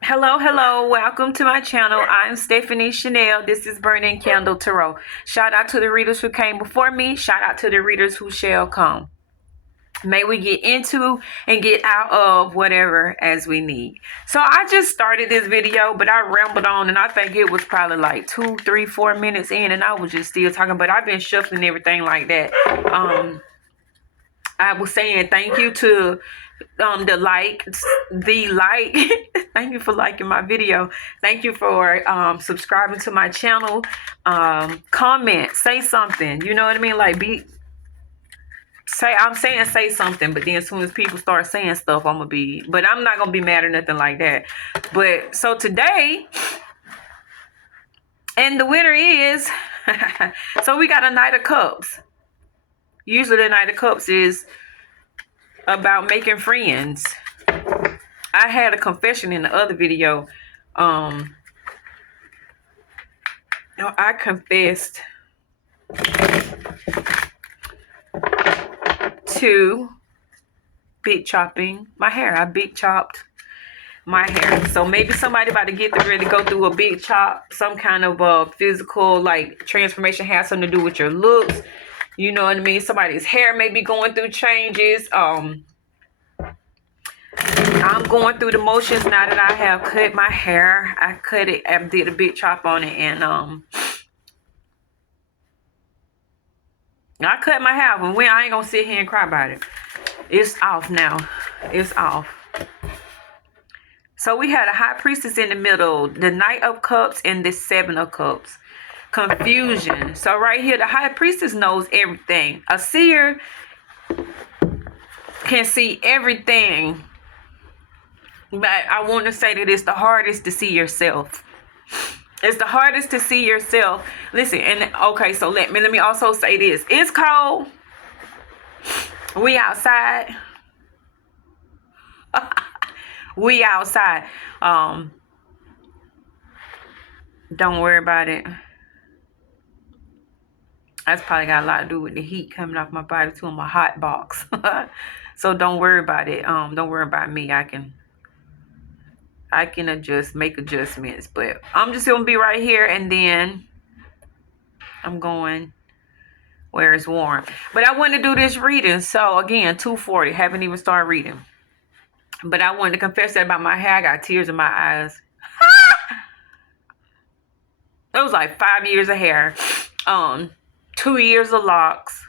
Hello, welcome to my channel. I'm Stephanie Chanel. This is Burning Candle Tarot. Shout out to the readers who came before me. Shout out to the readers who shall come. May we get into and get out of whatever as we need. So I just started this video, but I rambled on, and I think it was probably like 2, 3, 4 minutes in, and I was just still talking. But I've been shuffling everything like that. I was saying thank you to the like thank you for liking my video. Thank you for subscribing to my channel. Comment, say something, you know what I mean, like say something, but then as soon as people start saying stuff, but I'm not gonna be mad or nothing like that. But so today, and the winner is so we got a Knight of Cups. Usually the Knight of Cups is about making friends. I had a confession in the other video. I confessed to big chopping my hair. I big chopped my hair. So maybe somebody about to get ready to go through a big chop, some kind of physical like transformation, has something to do with your looks. You know what I mean? Somebody's hair may be going through changes. I'm going through the motions now that I have cut my hair. I cut it, I did a big chop on it, and I cut my hair, and I ain't gonna sit here and cry about it. It's off now. It's off. So we had a High Priestess in the middle, the Knight of Cups, and the Seven of Cups. Confusion. So right here, the High Priestess knows everything. A seer can see everything. But I want to say that it's the hardest to see yourself. It's the hardest to see yourself. Listen, and okay, so let me also say this. It's cold. We outside. We outside. Don't worry about it. That's probably got a lot to do with the heat coming off my body too. I'm a hot box. So don't worry about it. Don't worry about me. I can make adjustments, but I'm just gonna be right here, and then I'm going where it's warm. But I want to do this reading. So again, 2:40. Haven't even started reading. But I wanted to confess that about my hair. I got tears in my eyes. It was like 5 years of hair. 2 years of locks.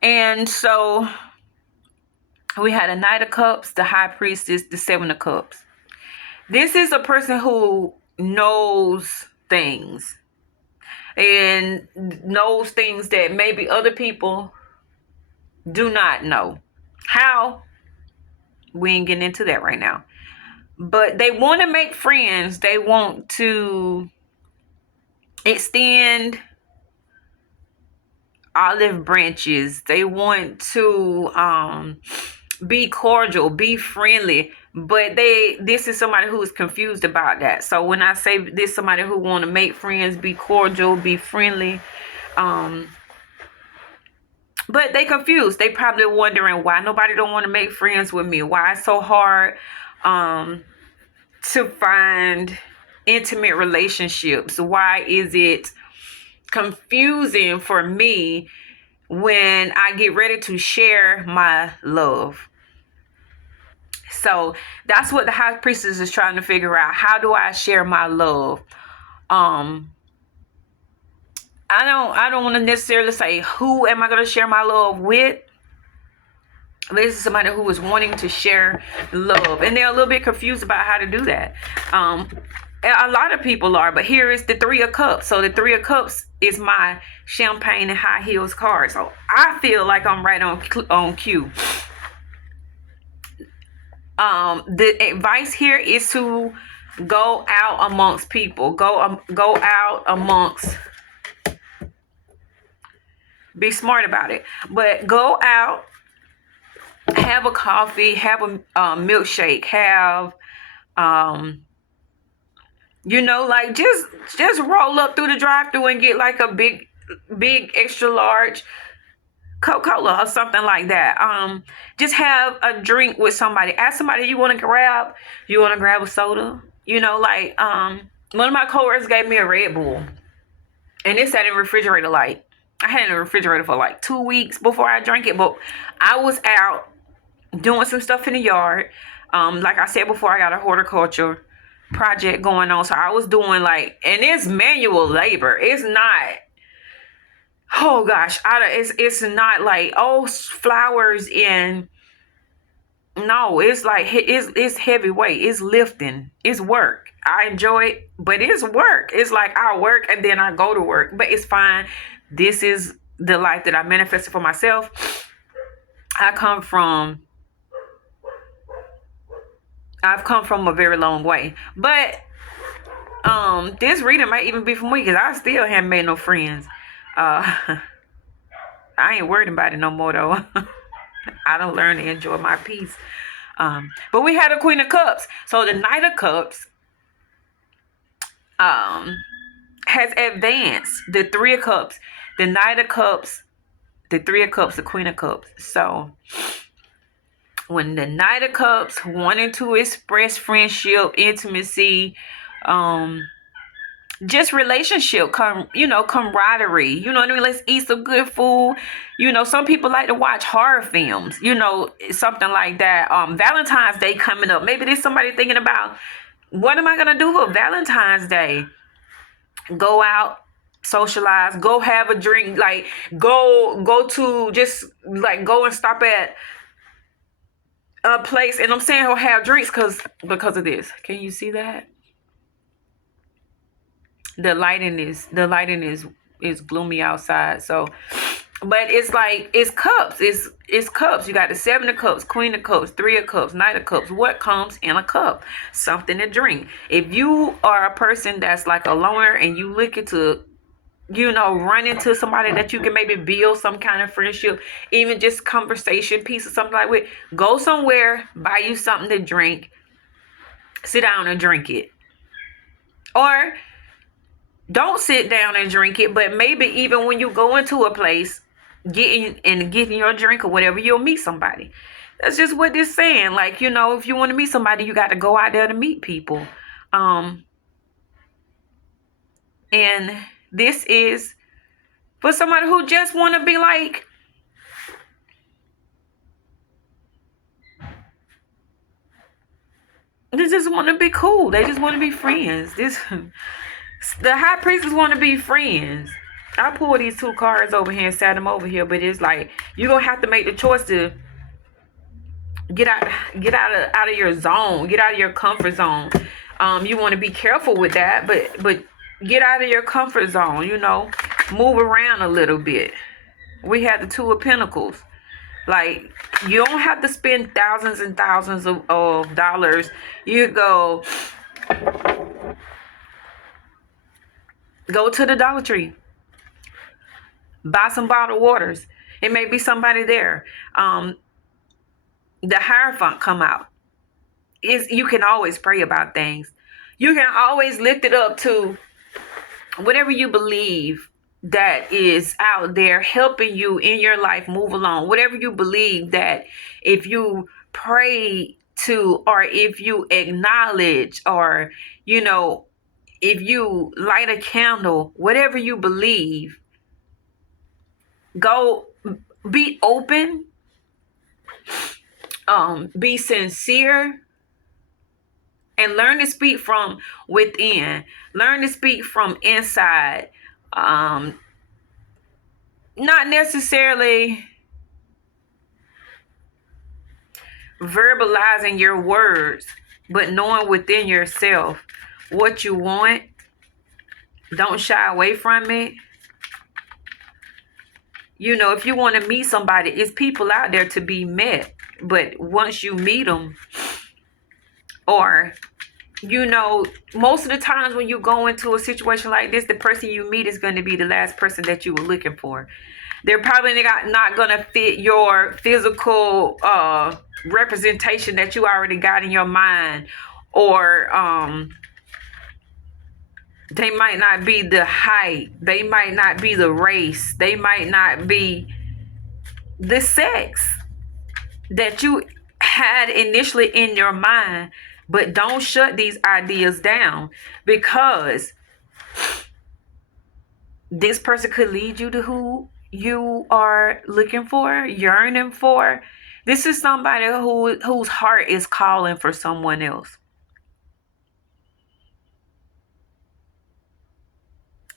And so we had a Knight of Cups, the High Priestess, the Seven of Cups. This is a person who knows things. And knows things that maybe other people do not know. How? We ain't getting into that right now. But they want to make friends. They want to extend olive branches. They want to be cordial, be friendly. But this is somebody who is confused about that. So when I say this, somebody who want to make friends, be cordial, be friendly, but they confused. They probably wondering why nobody don't want to make friends with me. Why it's so hard to find intimate relationships. Why is it confusing for me when I get ready to share my love? So that's what the High Priestess is trying to figure out. How do I share my love? I don't want to necessarily say who am I going to share my love with. This is somebody who is wanting to share love, and they're a little bit confused about how to do that. A lot of people are, but here is the Three of Cups. So the Three of Cups is my champagne and high heels card. So I feel like I'm right on cue. The advice here is to go out amongst people. Go out amongst. Be smart about it, but go out. Have a coffee. Have a milkshake. Have like just roll up through the drive-thru and get like a big extra large Coca-Cola or something like that. Just have a drink with somebody. Ask somebody you want to grab. You want to grab a soda? You know, like one of my coworkers gave me a Red Bull, and it sat in the refrigerator. Like I had it in the refrigerator for like 2 weeks before I drank it. But I was out doing some stuff in the yard. Like I said before, I got a horticulture project going on, so I was doing like, and it's manual labor. It's not. Oh gosh, it's not like flowers in. No, it's like it's heavyweight. It's lifting. It's work. I enjoy it, but it's work. It's like I work and then I go to work, but it's fine. This is the life that I manifested for myself. I've come from a very long way, but this reading might even be for me because I still haven't made no friends. I ain't worried about it no more though. I don't learn to enjoy my peace. But we had a Queen of Cups. So the Knight of Cups has advanced. The Three of Cups, the Knight of Cups, the Three of Cups, the Queen of Cups. So when the Knight of Cups wanting to express friendship, intimacy, just relationship, camaraderie, you know what I mean? Let's eat some good food. You know, some people like to watch horror films, you know, something like that. Valentine's Day coming up. Maybe there's somebody thinking about, what am I gonna do for Valentine's Day? Go out, socialize, go have a drink, like go to just like go and stop at a place. And I'm saying he'll have drinks because of this. Can you see that? The lighting is gloomy outside. So, but it's like it's cups. It's cups. You got the Seven of Cups, Queen of Cups, Three of Cups, Knight of Cups. What comes in a cup? Something to drink. If you are a person that's like a loner and you looking to, you know, run into somebody that you can maybe build some kind of friendship, even just conversation piece or something like that, go somewhere, buy you something to drink, sit down and drink it. Or don't sit down and drink it, but maybe even when you go into a place, getting your drink or whatever, you'll meet somebody. That's just what this saying. Like, you know, if you want to meet somebody, you got to go out there to meet people. And this is for somebody who just want to be like, they just want to be cool. They just want to be friends. The high priestess want to be friends. I pulled these two cards over here and sat them over here, but it's like you're gonna have to make the choice to get out of your zone, get out of your comfort zone. You want to be careful with that, but get out of your comfort zone. You know, move around a little bit. We had the Two of Pentacles. Like, you don't have to spend thousands and thousands of dollars. You go to the Dollar Tree, buy some bottled waters. It may be somebody there. The Hierophant come out. You can always pray about things. You can always lift it up to whatever you believe that is out there helping you in your life move along. Whatever you believe that if you pray to, or if you acknowledge, or, you know, if you light a candle, whatever you believe, go be open, be sincere, and learn to speak from within. Learn to speak from inside. Not necessarily verbalizing your words, but knowing within yourself what you want. Don't shy away from it. You know, if you want to meet somebody, it's people out there to be met. But once you meet them, or, you know, most of the times when you go into a situation like this, the person you meet is going to be the last person that you were looking for. They're probably not going to fit your physical representation that you already got in your mind. Or they might not be the height. They might not be the race. They might not be the sex that you had initially in your mind, but don't shut these ideas down, because this person could lead you to who you are looking for, yearning for. This is somebody whose heart is calling for someone else.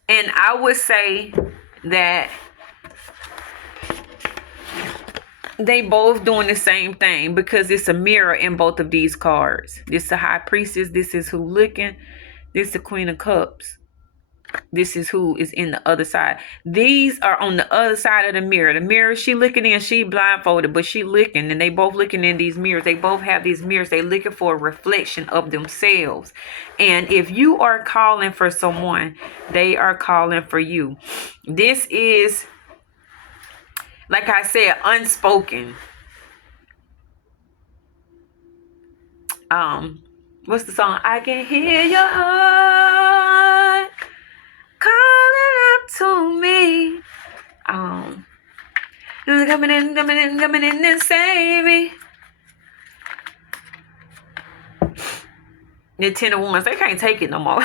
And I would say that they both doing the same thing, because it's a mirror in both of these cards. This is the High Priestess. This is who looking. This is the Queen of Cups. This is who is in the other side. These are on the other side of the mirror. The mirror she looking in, she blindfolded, but she looking, and they both looking in these mirrors. They both have these mirrors. They looking for a reflection of themselves. And if you are calling for someone, they are calling for you. This is, like I said, unspoken. What's the song? I can hear your heart calling out to me. Coming in and save me. The 10 of Wands, they can't take it no more.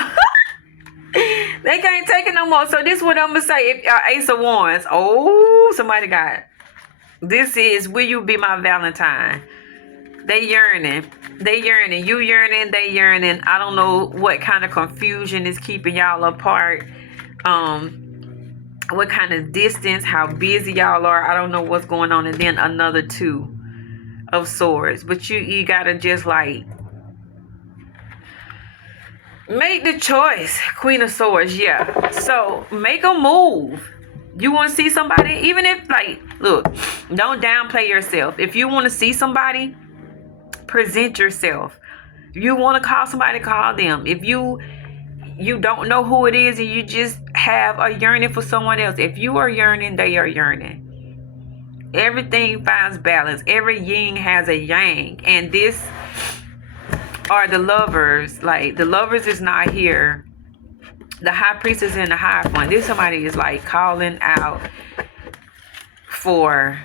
They can't take it no more. So this is what I'm gonna say. If Ace of Wands, oh, somebody got. This is, will you be my Valentine? They yearning. They yearning. You yearning. They yearning. I don't know what kind of confusion is keeping y'all apart. What kind of distance, how busy y'all are. I don't know what's going on. And then another 2 of Swords. But you gotta just like make the choice. Queen of Swords, yeah. So make a move. You want to see somebody, even if, like, look, don't downplay yourself. If you want to see somebody, present yourself. If you want to call somebody, call them. If you don't know who it is and you just have a yearning for someone else, if you are yearning, they are yearning. Everything finds balance. Every yin has a yang. And this are the Lovers. Like, the Lovers is not here. The High Priestess and the Hierophant. This somebody is like calling out for,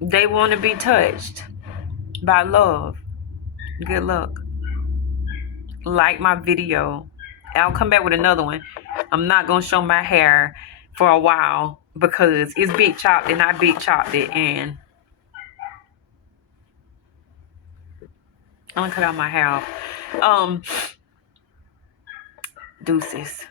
they want to be touched by love. Good luck. Like my video. I'll come back with another one. I'm not going to show my hair for a while because it's big chopped and I big chopped it, and I'm going to cut out my hair. Deuces.